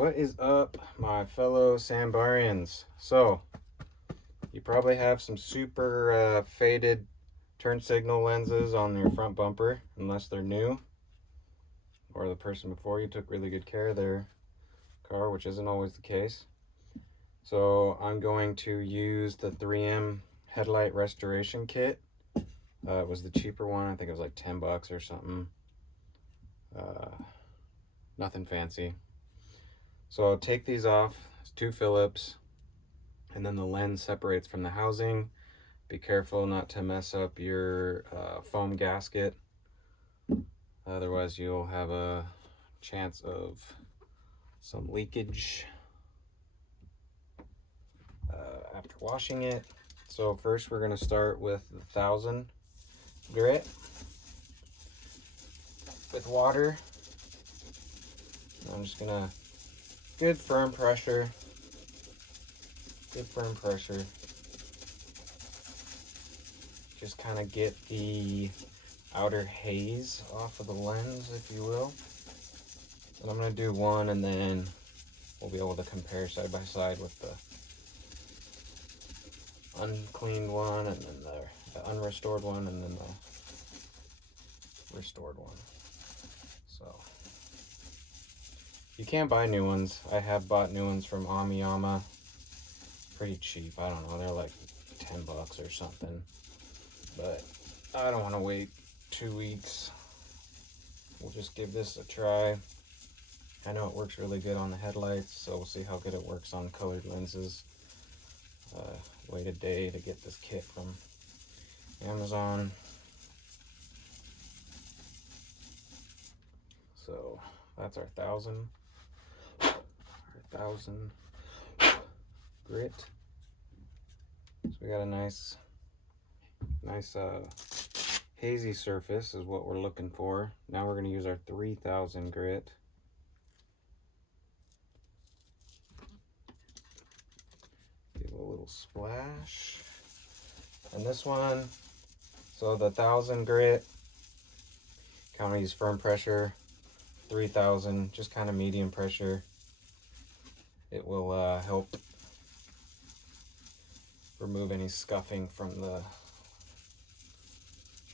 What is up, my fellow Sambarians? So, you probably have some super faded turn signal lenses on your front bumper, unless they're new, or the person before you took really good care of their car, which isn't always the case. So, I'm going to use the 3M headlight restoration kit. It was the cheaper one. I think it was like $10 or something. Nothing fancy. So I'll take these off. It's 2 Phillips, and then the lens separates from the housing. Be careful not to mess up your foam gasket, otherwise you'll have a chance of some leakage after washing it. So first we're going to start with the 1000 grit with water. I'm just gonna good firm pressure. Just kind of get the outer haze off of the lens, if you will. And I'm gonna do one, and then we'll be able to compare side by side with the uncleaned one, and then the unrestored one, and then the restored one. So you can buy new ones. I have bought new ones from Amiyama. Pretty cheap. I don't know. They're like $10 or something. But I don't want to wait 2 weeks. We'll just give this a try. I know it works really good on the headlights, so we'll see how good it works on colored lenses. Wait a day to get this kit from Amazon. So that's our 1000 grit. So we got a nice hazy surface is what we're looking for. Now we're going to use our 3000 grit. Give a little splash. And this one, so the 1000 grit, kind of use firm pressure. 3000, just kind of medium pressure. It will help remove any scuffing from the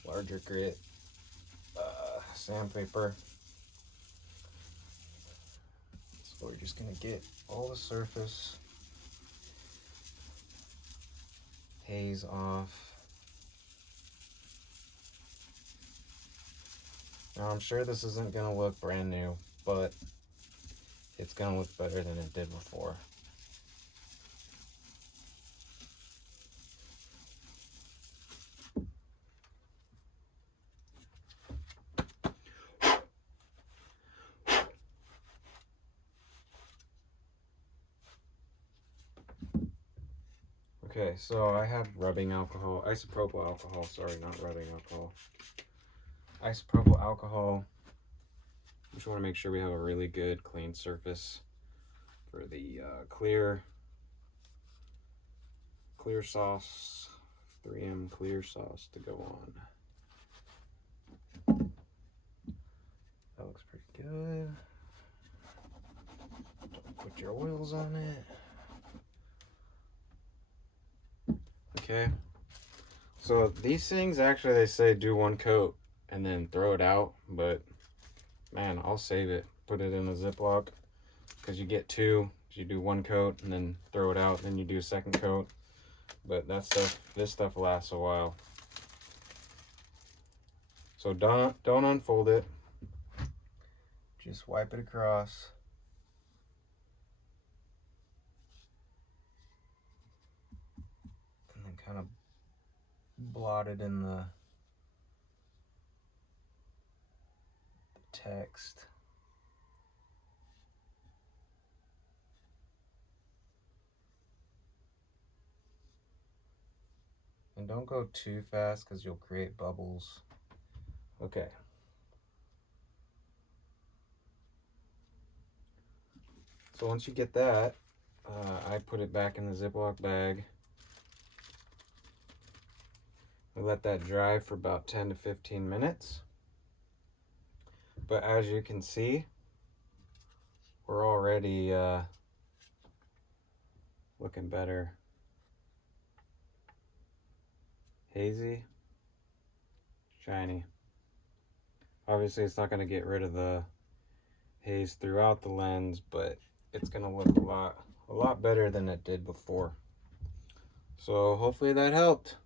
larger grit sandpaper. So we're just going to get all the surface haze off. Now I'm sure this isn't going to look brand new, but it's going to look better than it did before. Okay, so I have rubbing alcohol, isopropyl alcohol, sorry, not rubbing alcohol. Isopropyl alcohol. Just want to make sure we have a really good clean surface for the clear sauce, 3M clear sauce to go on. That looks pretty good. Don't put your oils on it. Okay, so these things actually, they say do 1 coat and then throw it out, but man, I'll save it, put it in a Ziploc, because you get 2, you do 1 coat and then throw it out, then you do a 2nd coat. But this stuff lasts a while. So don't unfold it, just wipe it across. And then kind of blot it in the text. And don't go too fast because you'll create bubbles. Okay. So once you get that, I put it back in the Ziploc bag. I let that dry for about 10 to 15 minutes. But as you can see, we're already already looking better. Hazy, shiny. Obviously it's not going to get rid of the haze throughout the lens, but it's going to look a lot better than it did before. So hopefully that helped.